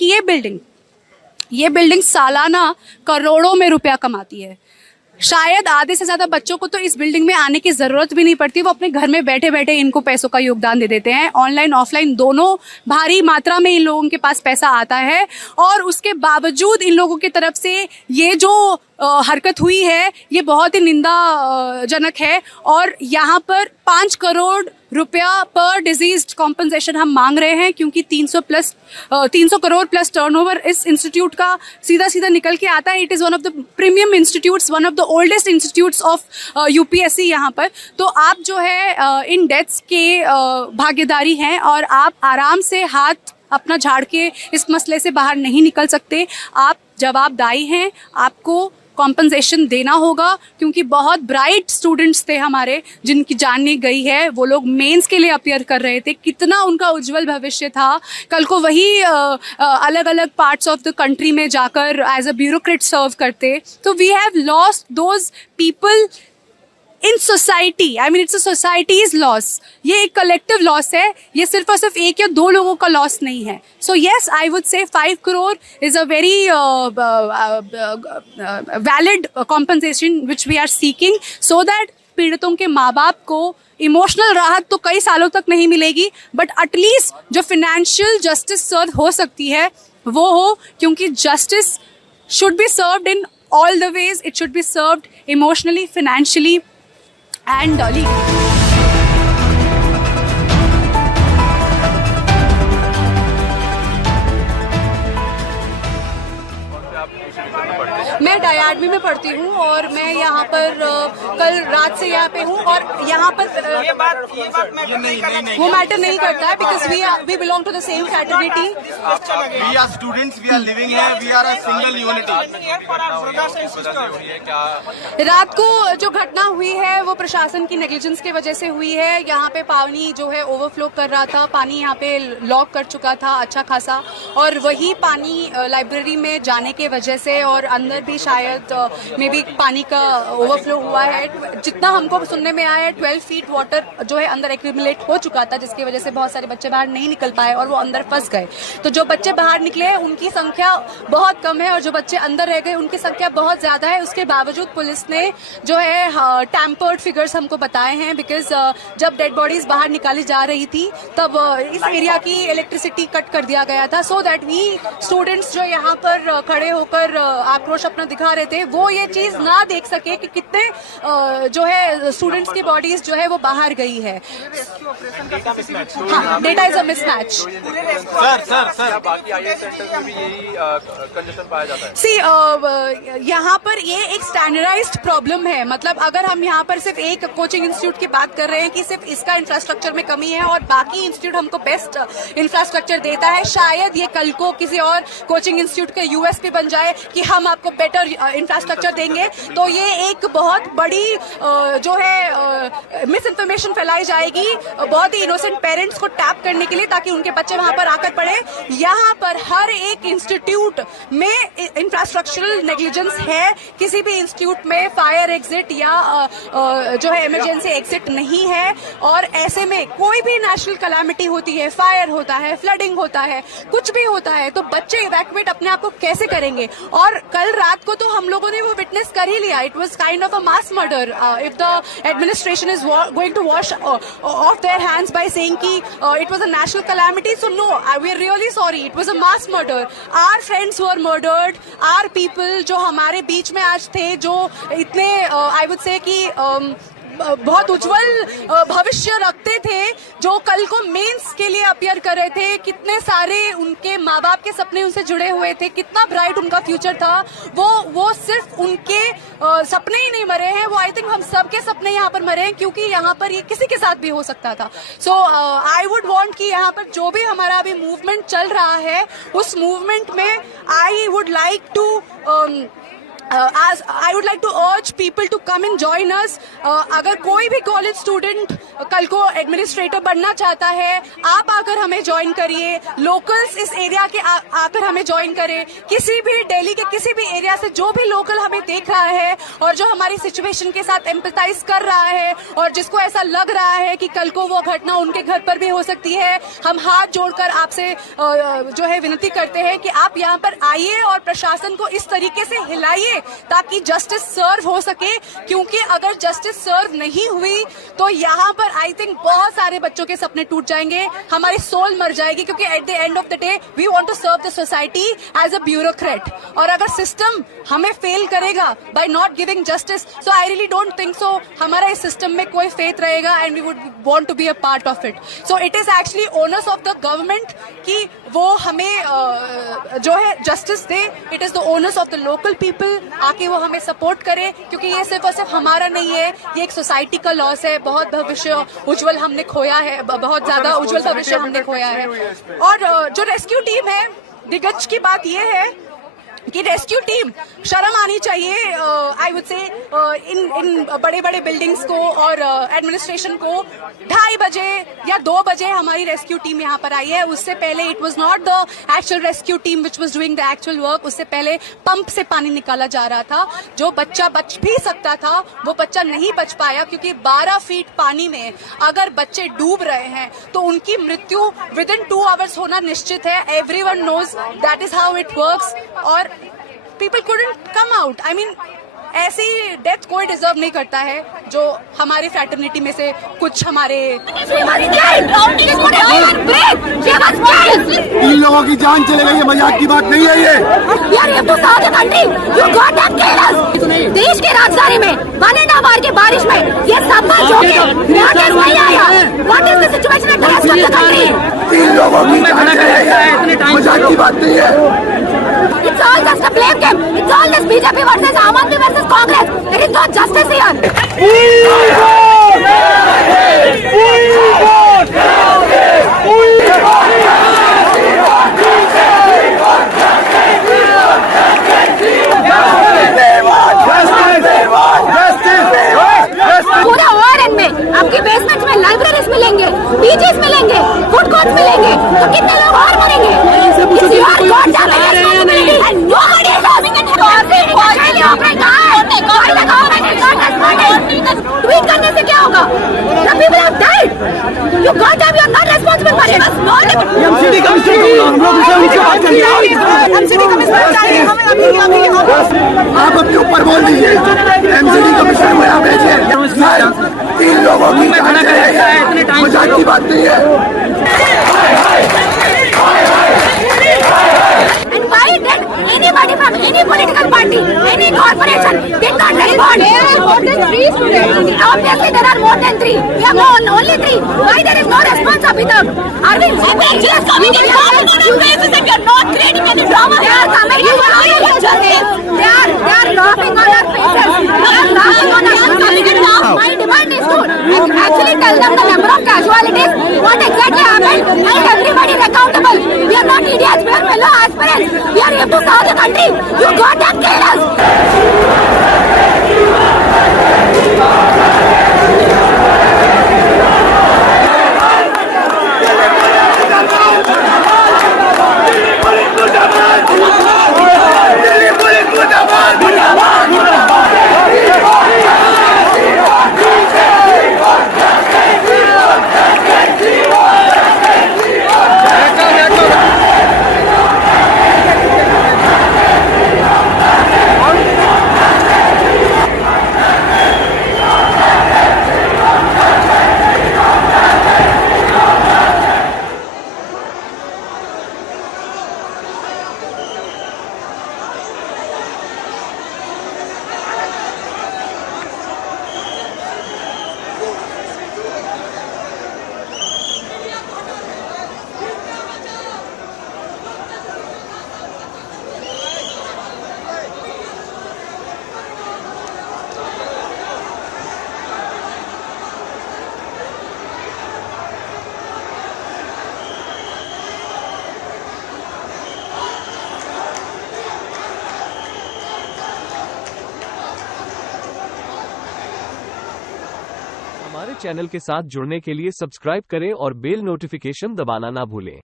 कि ये बिल्डिंग सालाना करोड़ों में रुपया कमाती है। शायद आधे से ज़्यादा बच्चों को तो इस बिल्डिंग में आने की ज़रूरत भी नहीं पड़ती, वो अपने घर में बैठे बैठे इनको पैसों का योगदान दे देते हैं। ऑनलाइन ऑफलाइन दोनों भारी मात्रा में इन लोगों के पास पैसा आता है, और उसके बावजूद इन लोगों की तरफ से ये जो हरकत हुई है ये बहुत ही निंदाजनक है। और यहाँ पर 5 करोड़ रुपया पर डिजीज कॉम्पनसेशन हम मांग रहे हैं, क्योंकि 300 करोड़ प्लस टर्नओवर इस इंस्टीट्यूट का सीधा सीधा निकल के आता है। It is one of the premium institutes, one of the oldest institutes of UPSC यहाँ पर। तो आप जो है इन डेथ्स के भागीदारी हैं, और आप आराम से हाथ अपना झाड़ के इस मसले से बाहर नहीं निकल सकते। आप जवाबदाई हैं, आपको कॉम्पनसेशन देना होगा, क्योंकि बहुत ब्राइट स्टूडेंट्स थे हमारे जिनकी जान नहीं गई है। वो लोग मेंस के लिए अपीयर कर रहे थे, कितना उनका उज्जवल भविष्य था। कल को वही अलग अलग पार्ट्स ऑफ द कंट्री में जाकर एज अ ब्यूरोक्रेट सर्व करते। तो we have lost those people in society. I mean it's a society's loss, ये एक कलेक्टिव लॉस है, ये सिर्फ और सिर्फ 1 या 2 लोगों का लॉस नहीं है। So yes, I would say 5 crore is a very valid compensation which we are seeking, so that पीड़ितों के माँ बाप को इमोशनल राहत तो कई सालों तक नहीं मिलेगी, बट एटलीस्ट जो फिनेंशियल जस्टिस सर्व हो सकती है वो हो, क्योंकि justice should be served in all the ways. It should be served emotionally, financially and legally. मैं डायडमी में पढ़ती हूँ, और मैं यहाँ पर कल रात से यहाँ पे हूँ, और यहाँ पर ये बात वो मैटर नहीं करता है, because we belong to the same fraternity. We are students, we are living here, we are a single unity. रात को जो घटना हुई है वो प्रशासन की नेग्लिजेंस की वजह से हुई है। यहाँ पे पानी जो है ओवरफ्लो कर रहा था, पानी यहाँ पे लॉक कर चुका था अच्छा खासा, और वही पानी लाइब्रेरी में जाने के वजह से और अंदर भी शायद मे बी पानी का ओवरफ्लो हुआ है। जितना हमको सुनने में आया है 12 फीट वाटर जो है अंदर एक्यूमुलेट हो चुका था, जिसकी वजह से बहुत सारे बच्चे बाहर नहीं निकल पाए और वो अंदर फंस गए। तो जो बच्चे बाहर निकले उनकी संख्या बहुत कम है, और जो बच्चे अंदर रह गए उनकी संख्या बहुत ज्यादा है। उसके बावजूद पुलिस ने जो है टैम्पर्ड फिगर्स हमको बताए हैं, बिकॉज जब डेड बॉडीज बाहर निकाली जा रही थी तब इस एरिया की इलेक्ट्रिसिटी कट कर दिया गया था, सो दैट वी स्टूडेंट्स जो यहाँ पर खड़े होकर आक्रोश अपना दिखा रहे थे वो ये चीज ना देख सके कि कितने जो है स्टूडेंट्स की बॉडीज जो है वो बाहर गई है। हाँ, डेटा इज अ मिसमैच। सी यहाँ पर ये एक स्टैंडर्डाइज्ड प्रॉब्लम है। मतलब अगर हम यहाँ पर सिर्फ एक कोचिंग इंस्टीट्यूट की बात कर रहे हैं कि सिर्फ इसका इंफ्रास्ट्रक्चर में कमी है और बाकी इंस्टीट्यूट हमको बेस्ट इंफ्रास्ट्रक्चर देता है, शायद ये कल को किसी और कोचिंग इंस्टीट्यूट का यूएसपी बन जाए कि हम आपको बेटर इंफ्रास्ट्रक्चर देंगे। तो ये एक बहुत बड़ी जो है मिस इन्फॉर्मेशन फैलाई जाएगी बहुत ही इनोसेंट पेरेंट्स को टैप करने के लिए, ताकि उनके बच्चे वहां पर आकर पढ़े। यहाँ पर हर एक इंस्टीट्यूट में इंफ्रास्ट्रक्चरल नेग्लिजेंस है। किसी भी इंस्टीट्यूट में फायर एग्जिट या जो है इमरजेंसी एग्जिट नहीं है, और ऐसे में कोई भी नेशनल कैलामिटी होती है, फायर होता है, फ्लडिंग होता है, कुछ भी होता है, तो बच्चे इवैक्यूएट अपने आप को कैसे करेंगे। और कल रात को तो हम लोगों ने वो विटनेस कर ही लिया। It was kind of a mass murder if the administration is going to wash off their hands by saying कि it was a national calamity. So no, we are really sorry, it was a mass murder. Our friends who are murdered, our people जो हमारे बीच में आज थे, जो इतने आई would से कि बहुत उज्जवल भविष्य रखते थे, जो कल को मेंस के लिए अपीयर कर रहे थे, कितने सारे उनके माँ बाप के सपने उनसे जुड़े हुए थे, कितना ब्राइट उनका फ्यूचर था, वो सिर्फ उनके सपने ही नहीं मरे हैं, वो आई थिंक हम सबके सपने यहाँ पर मरे हैं, क्योंकि यहाँ पर ये किसी के साथ भी हो सकता था। सो आई वुड वांट कि यहाँ पर जो भी हमारा अभी मूवमेंट चल रहा है, उस मूवमेंट में I would like to as I would like to urge people to come and join us. अगर कोई भी कॉलेज स्टूडेंट कल को एडमिनिस्ट्रेटर बनना चाहता है, आप आकर हमें ज्वाइन करिए. लोकल्स इस एरिया के आकर हमें ज्वाइन करें. किसी भी दिल्ली के किसी भी एरिया से जो भी लोकल हमें देख रहा है और जो हमारी सिचुएशन के साथ एम्पैथाइज कर रहा है और जिसको ऐसा लग रहा है कि कल को वो घटना उनके घर पर भी हो सकती है, हम हाथ जोड़कर आपसे जो है विनती करते हैं कि आप यहाँ पर आइए और प्रशासन को इस तरीके से हिलाइए ताकि जस्टिस सर्व हो सके. क्योंकि अगर जस्टिस सर्व नहीं हुई तो यहाँ पर आई थिंक बहुत सारे बच्चों के सपने टूट जाएंगे, हमारी सोल मर जाएगी. क्योंकि at the end of the day we want to serve the society as a bureaucrat. और अगर सिस्टम हमें फेल करेगा by not giving justice, so I really don't think so हमारा इस सिस्टम में कोई फेथ रहेगा and we would want to be a part of it. So it is actually onus of the government कि वो हमें जो है जस्टिस दे. It is the owners of the local people आके वो हमें सपोर्ट करे. क्योंकि ये सिर्फ और सिर्फ हमारा नहीं है, ये एक सोसाइटी का लॉस है. बहुत भविष्य उज्जवल हमने खोया है, बहुत ज्यादा उज्जवल भविष्य हमने खोया है. और जो रेस्क्यू टीम है, दिग्गज की बात ये है कि रेस्क्यू टीम शर्म आनी चाहिए. आई वुड से इन बड़े बड़े बिल्डिंग्स को और एडमिनिस्ट्रेशन को 2:30 बजे या 2 बजे हमारी रेस्क्यू टीम यहाँ पर आई है. उससे पहले it was not the actual rescue team which was doing the actual work. उससे पहले पंप से पानी निकाला जा रहा था. जो बच्चा बच भी सकता था वो बच्चा नहीं बच पाया क्योंकि 12 फीट पानी में अगर बच्चे डूब रहे हैं तो उनकी मृत्यु विद इन 2 आवर्स होना निश्चित है. Everyone knows that is how it works. और people couldn't come out. I mean, ऐसी डेथ कोई डिजर्व नहीं करता है जो हमारे फ्रैटर्निटी में से कुछ हमारे. इन लोगों की जान चले गई, मजाक की बात नहीं है ये. देश की राजधानी में 1.5 बार की बारिश में ये सब बात हो गई. नहीं आया. What is the situation at the rest of the country? इन लोगों की जान चले गई, मजाक की बात नहीं है. It's all just a blame game. It's all this BJP versus Aam Aadmi versus Congress. There is no justice here. पूरे ओआरएन में आपकी बेसमेंट में लाइब्रेरीज मिलेंगे, बीचेस मिलेंगे, फूड कोर्ट्स मिलेंगे, तो कितने लोग और मरेंगे? It's your goddamn responsibility and nobody is having it. Tweet करने से क्या होगा? The people have died. You goddamn, you are not responsible for it. MCD commissioner हम लोग उनसे बात करेंगे. एमसीडी कमिश्नर चाहिए हमें अभी. आप अपने ऊपर बोल दीजिए. एमसीडी कमिश्नर को यहाँ भेजिए. इन लोगों की जान चले गई, मजाक की बात नहीं है. And why did anybody from any political party, any corporation did not respond? There are more than 3 students. Obviously there are more than 3. We have only 3. Why there is no response abhi tak? Are we just coming in on a basis and we are not creating any drama? They are coming in on our faces. They are laughing on our faces. They are laughing on our faces. My demand is to actually tell them the number of casualties, what exactly happened, and everybody is accountable. We are not idiots. We are fellow aspirants. We are here to serve the country. You goddamn kill us. हमारे channel के साथ जुड़ने के लिए subscribe करें और bell notification दबाना ना भूलें।